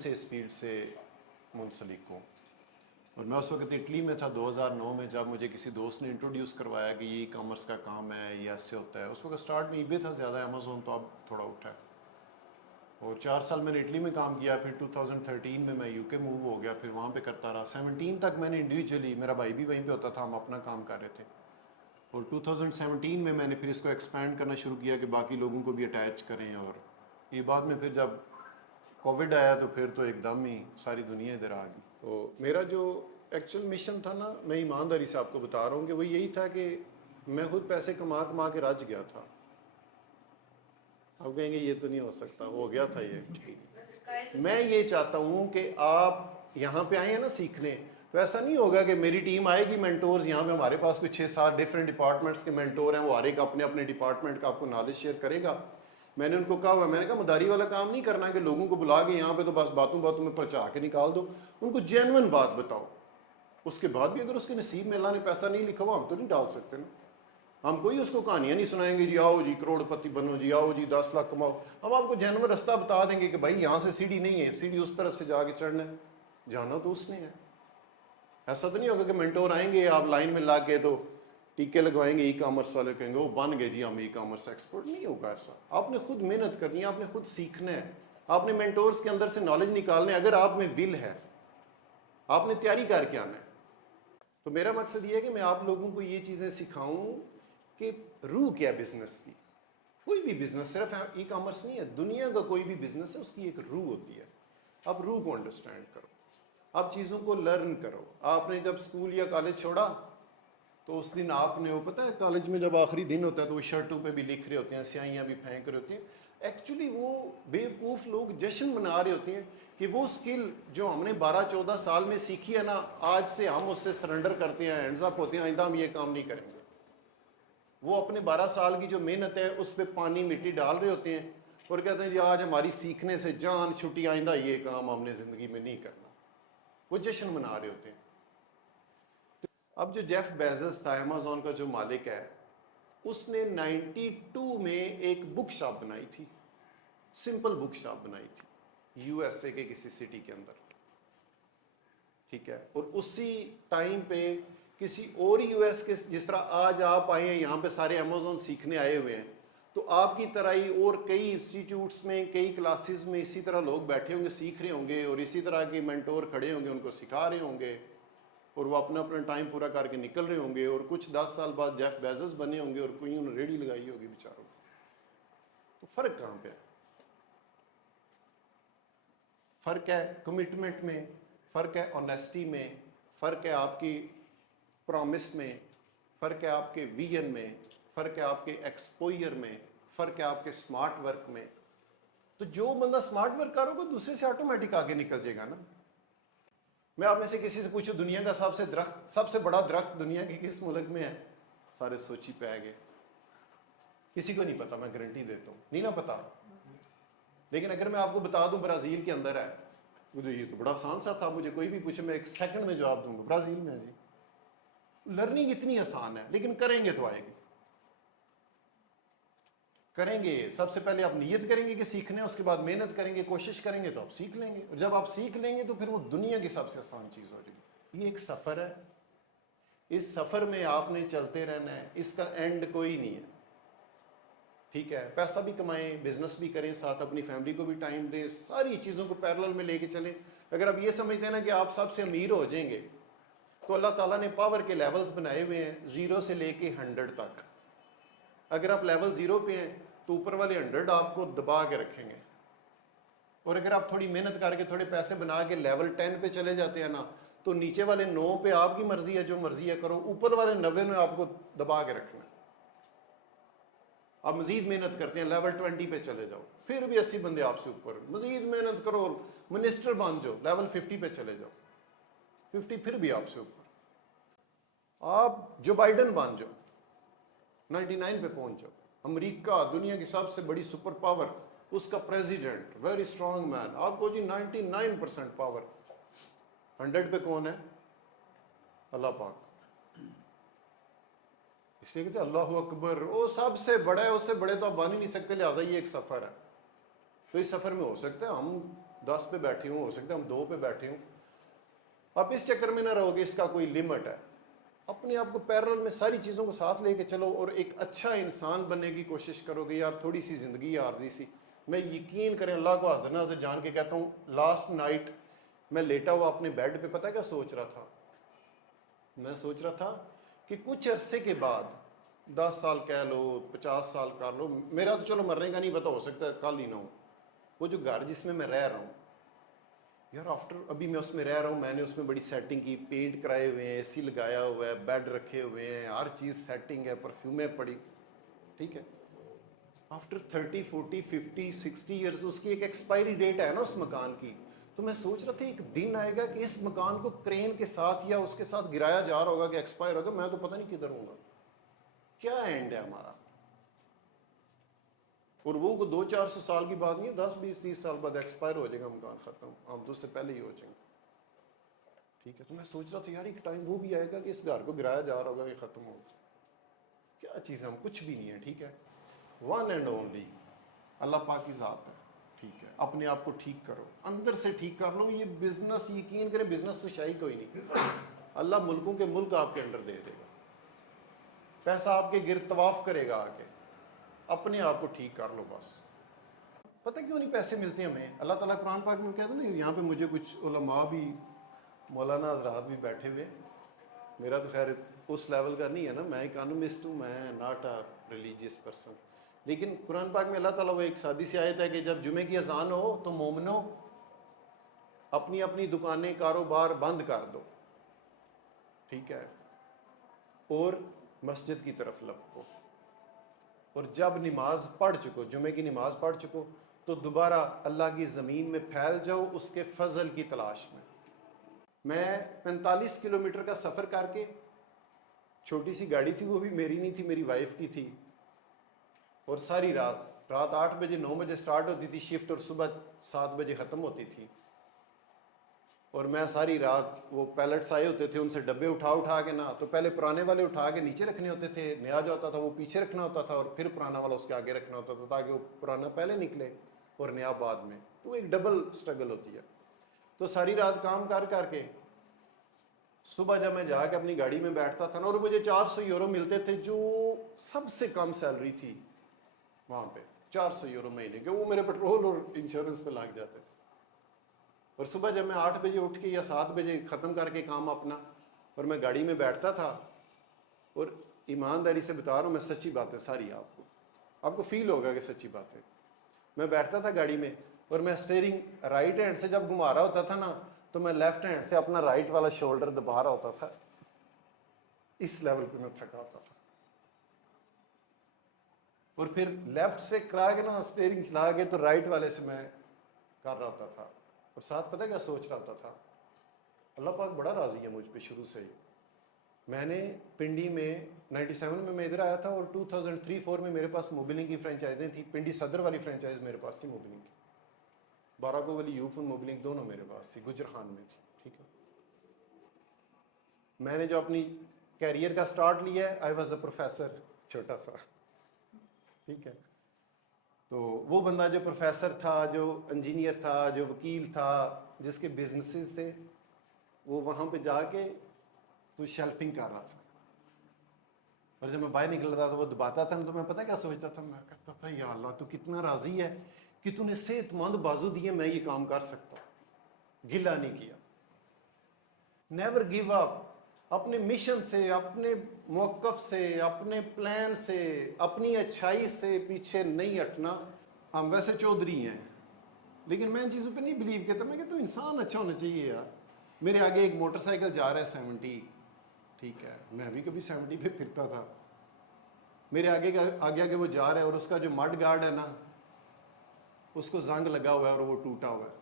سے اس فیلڈ سے منسلک ہوں. اور میں اس وقت اٹلی میں تھا 2009 میں، جب مجھے کسی دوست نے انٹروڈیوس کروایا کہ یہ ای کامرس کا کام ہے، یہ ایسے ہوتا ہے. اس وقت اسٹارٹ میں ای بے تھا زیادہ، امیزون تو اب تھوڑا اٹھا ہے. اور 4 سال میں نے اٹلی میں کام کیا، پھر 2013 میں یو کے موو ہو گیا، پھر وہاں پہ کرتا رہا. 17 تک میں نے انڈیویجولی، میرا بھائی بھی وہیں پہ ہوتا تھا، ہم اپنا کام کر رہے تھے. اور 2017 میں نے پھر اس کو ایکسپینڈ کرنا شروع کیا کہ باقی لوگوں کو بھی اٹیچ کریں. اور یہ بعد میں پھر جب کووڈ آیا تو پھر تو ایک دم ہی ساری دنیا ادھر آ گئی. تو میرا جو ایکچوئل مشن تھا نا، میں ایمانداری سے آپ کو بتا رہا ہوں کہ وہ یہی تھا کہ میں خود پیسے کما کے رج گیا تھا. آپ کہیں گے یہ تو نہیں ہو سکتا، ہو گیا تھا یہ. میں یہ چاہتا ہوں کہ آپ یہاں پہ آئے ہیں نا سیکھنے، تو ایسا نہیں ہوگا کہ میری ٹیم آئے گی مینٹورز یہاں پہ، ہمارے پاس کوئی 6-7 ڈفرینٹ ڈپارٹمنٹس کے مینٹور ہیں، وہ ہر ایک اپنے اپنے ڈپارٹمنٹ کا آپ کو نالج شیئر کرے گا. میں نے ان کو کہا ہوا، میں نے کہا مداری والا کام نہیں کرنا کہ لوگوں کو بلا کے یہاں پہ تو بس باتوں میں پہنچا کے نکال دو. ان کو جینون بات بتاؤ. اس کے بعد بھی اگر اس کے نصیب میں اللہ نے پیسہ نہیں لکھا ہوا، ہم تو نہیں ڈال سکتے نا. ہم کوئی اس کو کہانیاں نہیں سنائیں گے جی آؤ جی کروڑ پتی بنو جی، آؤ جی 10 لاکھ کماؤ. ہم آپ کو جینون رستہ بتا دیں گے کہ بھائی یہاں سے سیڑھی نہیں ہے، سیڑھی اس طرف سے جا کے چڑھنا ہے، جانا تو اس نے ہے. ایسا تو نہیں ہوگا کہ مینٹور آئیں گے آپ لائن میں لا کے تو ٹیکے لگوائیں گے ای کامرس والے، کہیں گے وہ بن گئے جی ہم ای کامرس ایکسپرٹ. نہیں ہوگا ایسا. آپ نے خود محنت کرنی ہے، آپ نے خود سیکھنا ہے، آپ نے مینٹورز کے اندر سے نالج نکالنا ہے. اگر آپ میں ول ہے، آپ نے تیاری کر کے آنا ہے. تو میرا مقصد یہ ہے کہ میں آپ لوگوں کو یہ چیزیں سکھاؤں کہ روح کیا بزنس کی. کوئی بھی بزنس صرف ای کامرس نہیں ہے، دنیا کا کوئی بھی بزنس ہے، اس کی ایک روح ہوتی ہے. آپ روح کو انڈرسٹینڈ کرو، آپ چیزوں کو لرن کرو. آپ نے جب اسکول یا کالج چھوڑا تو اس دن آپ نے، وہ پتہ ہے کالج میں جب آخری دن ہوتا ہے تو وہ شرٹوں پہ بھی لکھ رہے ہوتے ہیں، سیاہیاں بھی پھینک رہے ہوتے ہیں. ایکچولی وہ بیوقوف لوگ جشن منا رہے ہوتے ہیں کہ وہ سکل جو ہم نے 12-14 سال میں سیکھی ہے نا، آج سے ہم اس سے سرنڈر کرتے ہیں، ہینڈز اپ ہوتے ہیں، آئندہ ہم یہ کام نہیں کریں گے. وہ اپنے 12 سال کی جو محنت ہے اس پہ پانی مٹی ڈال رہے ہوتے ہیں اور کہتے ہیں جی آج ہماری سیکھنے سے جان چھٹی، آئندہ یہ کام ہم نے زندگی میں نہیں کرنا. وہ جشن منا رہے ہوتے ہیں. اب جو جیف بیزس تھا امیزون کا جو مالک ہے، اس نے 92 میں ایک بک شاپ بنائی تھی، سمپل بک شاپ بنائی تھی یو ایس اے کے کسی سٹی کے اندر. ٹھیک ہے. اور اسی ٹائم پہ کسی اور یو ایس کے، جس طرح آج آپ آئے ہیں یہاں پہ سارے امیزون سیکھنے آئے ہوئے ہیں، تو آپ کی طرح ہی اور کئی انسٹیٹیوٹس میں، کئی کلاسز میں اسی طرح لوگ بیٹھے ہوں گے، سیکھ رہے ہوں گے، اور اسی طرح کے مینٹور کھڑے ہوں گے، ان کو سکھا رہے ہوں گے، اور وہ اپنا ٹائم پورا کر کے نکل رہے ہوں گے. اور کچھ 10 سال بعد جیف بیزس بنے ہوں گے اور کوئی انہوں نے ریڈی لگائی ہوگی بیچاروں. تو فرق کہاں پہ ہے؟ فرق ہے کمٹمنٹ میں، فرق ہے آنیسٹی میں، فرق ہے آپ کی پرامس میں، فرق ہے آپ کے ویژن میں، فرق ہے آپ کے ایکسپوئر میں، فرق ہے آپ کے سمارٹ ورک میں. تو جو بندہ سمارٹ ورک کرو گا دوسرے سے آٹومیٹک آگے نکل جائے گا نا. میں آپ میں سے کسی سے پوچھو دنیا کا سب سے بڑا درخت دنیا کے کس ملک میں ہے، سارے سوچی پہ گئے. کسی کو نہیں پتا، میں گارنٹی دیتا ہوں نہیں نا پتا. لیکن اگر میں آپ کو بتا دوں برازیل کے اندر ہے، مجھے یہ تو بڑا آسان سا تھا، مجھے کوئی بھی پوچھے میں 1 سیکنڈ میں جواب دوں گا برازیل میں ہے جی. لرننگ اتنی آسان ہے، لیکن کریں گے تو آئے گی. کریں گے، سب سے پہلے آپ نیت کریں گے کہ سیکھنے، اس کے بعد محنت کریں گے، کوشش کریں گے تو آپ سیکھ لیں گے. اور جب آپ سیکھ لیں گے تو پھر وہ دنیا کی سب سے آسان چیز ہو جائے گی. یہ ایک سفر ہے، اس سفر میں آپ نے چلتے رہنا ہے، اس کا اینڈ کوئی نہیں ہے. ٹھیک ہے. پیسہ بھی کمائیں، بزنس بھی کریں، ساتھ اپنی فیملی کو بھی ٹائم دیں، ساری چیزوں کو پیرلل میں لے کے چلیں. اگر آپ یہ سمجھتے ہیں نا کہ آپ سب سے امیر ہو جائیں گے، تو اللہ تعالیٰ نے پاور کے لیولز بنائے ہوئے ہیں 0 سے لے کے 100 تک. اگر آپ لیول 0 پہ ہیں تو اوپر والے 100 آپ کو دبا کے رکھیں گے. اور اگر آپ تھوڑی محنت کر کے تھوڑے پیسے بنا کے لیول 10 پہ چلے جاتے ہیں نا، تو نیچے والے 9 پہ آپ کی مرضی ہے، جو مرضی ہے کرو، اوپر والے 90 میں آپ کو دبا کے رکھنا ہے. آپ مزید محنت کرتے ہیں، لیول 20 پہ چلے جاؤ، پھر بھی 80 بندے آپ سے اوپر، مزید محنت کرو، منسٹر بن جاؤ، لیول 50 پہ چلے جاؤ، 50 پھر بھی آپ سے اوپر. آپ جو بائیڈن بن جاؤ، 99 پہ پہنچ جاؤ. امریکہ دنیا کی سب سے بڑی سپر پاور، اس کا پریزیڈنٹ ویری اسٹرانگ مین، آپ کو جی 99% پاور. 100 پہ کون ہے؟ اللہ پاک. اس لیے کہتے ہیں اللہ اکبر، وہ سب سے بڑا ہے، اس سے بڑے تو آپ بن ہی نہیں سکتے، لہٰذا یہ ایک سفر ہے. تو اس سفر میں ہو سکتا ہے ہم 10 पे बैठे हूँ, हो सकता है हम 2 पे बैठे हूँ। आप इस चक्कर में ना रहोगे इसका कोई लिमिट है, अपने आप को पैरेलल में सारी चीज़ों को साथ लेके चलो और एक अच्छा इंसान बनने की कोशिश करोगे। यार थोड़ी सी ज़िंदगी आर्जी सी, मैं यकीन करें अल्लाह को हाज़िर नाज़िर जान के कहता हूँ, लास्ट नाइट मैं लेटा हुआ अपने बेड पे, पता क्या सोच रहा था? मैं सोच रहा था कि कुछ अरसे के बाद 10 साल कह लो, 50 साल कर लो, मेरा तो चलो मरने का नहीं पता, हो सकता है कल ही ना हो, वो जो घर जिसमें मैं रह रहा हूँ यार, आफ्टर अभी मैं उसमें रह रहा हूँ, मैंने उसमें बड़ी सेटिंग की, पेंट कराए हुए हैं, एसी लगाया हुआ है, बेड रखे हुए हैं, हर चीज़ सेटिंग है, परफ्यूमें पड़ी, ठीक है। आफ्टर 30, 40, 50, 60 ईयर्स उसकी एक एक्सपायरी डेट है ना उस मकान की। तो मैं सोच रहा था एक दिन आएगा कि इस मकान को क्रेन के साथ या उसके साथ गिराया जा रहा होगा कि एक्सपायर होगा, मैं तो पता नहीं किधर हूँगा, क्या एंड है हमारा। और वो 200-400 साल की बात नहीं है, 10, 20, 30 साल बाद एक्सपायर हो जाएगा मकान, ख़त्म, हम तो उससे पहले ही हो जाएंगे, ठीक है। तो मैं सोच रहा था यार एक टाइम वो भी आएगा कि इस घर को गिराया जा रहा होगा कि ख़त्म होगा, क्या चीज़ है, हम कुछ भी नहीं है, ठीक है। वन एंड ओनली अल्लाह पाक की ज़ात है, ठीक है। अपने आप को ठीक करो, अंदर से ठीक कर लो। ये बिजनेस, यकीन करें बिजनेस तो शाही कोई नहीं, अल्लाह मुल्कों के मुल्क आपके अंडर दे देगा, पैसा आपके गिर तवाफ करेगा आके, अपने आप को ठीक कर लो बस। पता क्यों नहीं पैसे मिलते हमें? अल्लाह ताला कुरान पाक में कहता ना, यहाँ पे मुझे कुछ उलमा भी, मौलाना हजरात भी बैठे हुए, मेरा तो खैर उस लेवल का नहीं है ना, मैं इकोनॉमिस्ट हूँ, मैं नॉट अ रिलीजियस पर्सन, लेकिन कुरान पाक में अल्लाह ताला वो एक सादी सी आयत है कि जब जुमे की अजान हो तो मोमिनो अपनी अपनी दुकानें कारोबार बंद कर दो, ठीक है, और मस्जिद की तरफ लपको, और जब नमाज पढ़ चुको, जुमे की नमाज पढ़ चुको, तो दोबारा अल्लाह की ज़मीन में फैल जाओ उसके फजल की तलाश में। मैं 45 किलोमीटर का सफ़र करके, छोटी सी गाड़ी थी, वो भी मेरी नहीं थी, मेरी वाइफ की थी, और सारी रात 8 बजे 9 बजे स्टार्ट होती थी शिफ्ट और सुबह 7 बजे ख़त्म होती थी, और मैं सारी रात, वो पैलेट्स आए होते थे उनसे डब्बे उठा उठा के ना, तो पहले पुराने वाले उठा के नीचे रखने होते थे, नया जो होता था वो पीछे रखना होता था, और फिर पुराना वाला उसके आगे रखना होता था ताकि वो पुराना पहले निकले और नया बाद में, तो एक डबल स्ट्रगल होती है। तो सारी रात काम कर करके सुबह जब मैं जाके अपनी गाड़ी में बैठता था ना, और मुझे 400 यूरो मिलते थे, जो सबसे कम सैलरी थी वहाँ पे, 400 यूरो महीने के, वो मेरे पेट्रोल और इंश्योरेंस पे लग जाते थे। और सुबह जब मैं 8 बजे उठ के या 7 बजे ख़त्म करके काम अपना, और मैं गाड़ी में बैठता था, और ईमानदारी से बता रहा हूँ मैं, सच्ची बात है सारी, आपको फील होगा कि सच्ची बात है, मैं बैठता था गाड़ी में, और मैं स्टीयरिंग राइट हैंड से जब घुमा रहा होता था ना, तो मैं लेफ्ट हैंड से अपना राइट वाला शोल्डर दबा रहा होता था, इस लेवल पे मैं थका होता था, और फिर लेफ्ट से करा के ना स्टीयरिंग चला के तो राइट वाले से मैं कर रहा होता था, और साथ पता क्या सोच रहा होता था, अल्लाह पाक बड़ा राज़ी है मुझ पे शुरू से ही। मैंने पिंडी में 97 में मैं इधर आया था, और 2003-04 में मेरे पास मोबिलिंग की फ्रेंचाइजें थी, पिंडी सदर वाली फ्रेंचाइज मेरे पास थी मोबिलिंग की, बाराको वाली यूफ मोबिलिंग दोनों मेरे पास थी, गुजर खान में थी, ठीक है। मैंने जो अपनी कैरियर का स्टार्ट लिया है, आई वॉज अ प्रोफेसर, छोटा सा, ठीक है। तो वो बंदा जो प्रोफेसर था, जो इंजीनियर था, जो वकील था, जिसके बिजनेसेस थे, वो वहाँ पे जाके तो शेल्फिंग कर रहा था, और जब मैं बाहर निकल रहा था वो दबाता था, तो मैं पता क्या सोचता था, मैं कहता था या अल्लाह तू कितना राज़ी है कि तूने सेहतमंद बाजू दिए, मैं ये काम कर सकता हूँ, गिला नहीं किया। नेवर गिव अप, अपने मिशन से, अपने मौक़िफ़ से, अपने प्लान से, अपनी अच्छाई से पीछे नहीं हटना। हम वैसे चौधरी हैं, लेकिन मैं इन चीज़ों पे नहीं बिलीव करता, मैं कहता हूँ इंसान अच्छा होना चाहिए यार। मेरे आगे एक मोटरसाइकिल जा रहा है 70, ठीक है, मैं भी कभी 70 पे फिरता था, मेरे आगे आगे वो जा रहा है, और उसका जो मड गार्ड है ना, उसको जंग लगा हुआ है और वो टूटा हुआ है,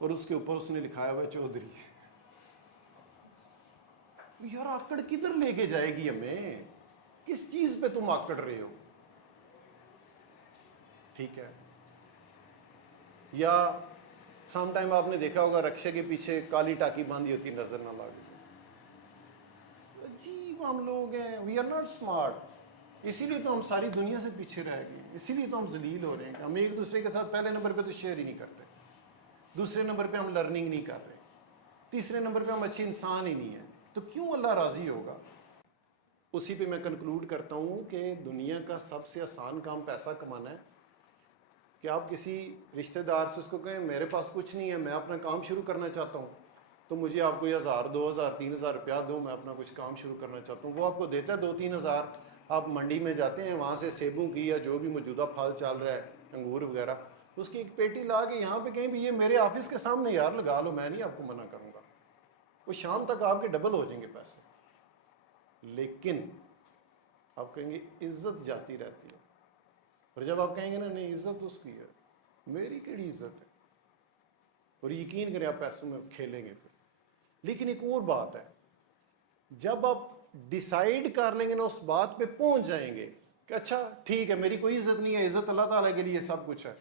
और उसके ऊपर उसने लिखाया हुआ है चौधरी। यार आकड़ किधर लेके जाएगी हमें, किस चीज पे तुम आकड़ रहे हो, ठीक है। या सम टाइम आपने देखा होगा रक्षा के पीछे काली टाकी बांधी होती, नजर ना लगे, अजीब हम लोग हैं, वी आर नॉट स्मार्ट, इसीलिए तो हम सारी दुनिया से पीछे रह गए, इसीलिए तो हम जलील हो रहे हैं, हम एक दूसरे के साथ पहले नंबर पे तो शेयर ही नहीं करते। दूसरे नंबर पे हम लर्निंग नहीं कर रहे, तीसरे नंबर पे हम अच्छे इंसान ही नहीं हैं, तो क्यों अल्लाह राज़ी होगा? उसी पे मैं कंक्लूड करता हूँ कि दुनिया का सबसे आसान काम पैसा कमाना है। कि आप किसी रिश्तेदार से उसको कहें मेरे पास कुछ नहीं है, मैं अपना काम शुरू करना चाहता हूँ, तो मुझे आपको 1000, 2000, 3000 रुपया दो, मैं अपना कुछ काम शुरू करना चाहता हूँ। वो आपको देता है 2-3 हज़ार। आप मंडी में जाते हैं, वहाँ से सेबों की या जो भी मौजूदा फल चल रहा है, अंगूर वगैरह, उसकी एक पेटी ला के यहाँ पे कहीं भी ये मेरे ऑफिस के सामने यार लगा लो, मैं नहीं आपको मना करूँगा। वो शाम तक आपके डबल हो जाएंगे पैसे। लेकिन आप कहेंगे इज्जत जाती रहती है, और जब आप कहेंगे ना नहीं इज्जत उसकी है, मेरी केड़ी इज्जत है, और यकीन करें आप पैसों में खेलेंगे फिर। लेकिन एक और बात है, जब आप डिसाइड कर लेंगे ना, उस बात पे पहुंच जाएंगे कि अच्छा ठीक है मेरी कोई इज्जत नहीं है, इज्जत अल्लाह ताला के लिए सब कुछ है,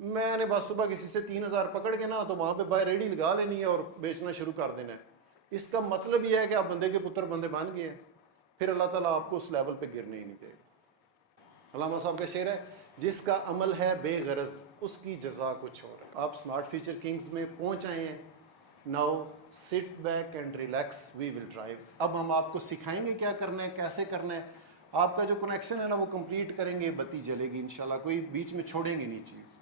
मैंने बस सुबह किसी से 3000 पकड़ के ना तो वहां पे बाय रेडी लगा लेनी है और बेचना शुरू कर देना है। इसका मतलब यह है कि आप बंदे के पुत्र बंदे बन गए हैं, फिर अल्लाह ताला आपको उस लेवल पे गिरने ही नहीं देगा। अल्लामा साहब का शेर है, जिसका अमल है बेगरज उसकी जजा कुछ और है। आप स्मार्ट फ्यूचर किंग्स में पहुंच आए हैं, now sit back and relax, we will drive. अब हम आपको सिखाएंगे क्या करना है, कैसे करना है। आपका जो कनेक्शन है ना वो कंप्लीट करेंगे, बत्ती जलेगी इंशाल्लाह, कोई बीच में छोड़ेंगे नहीं चीज़।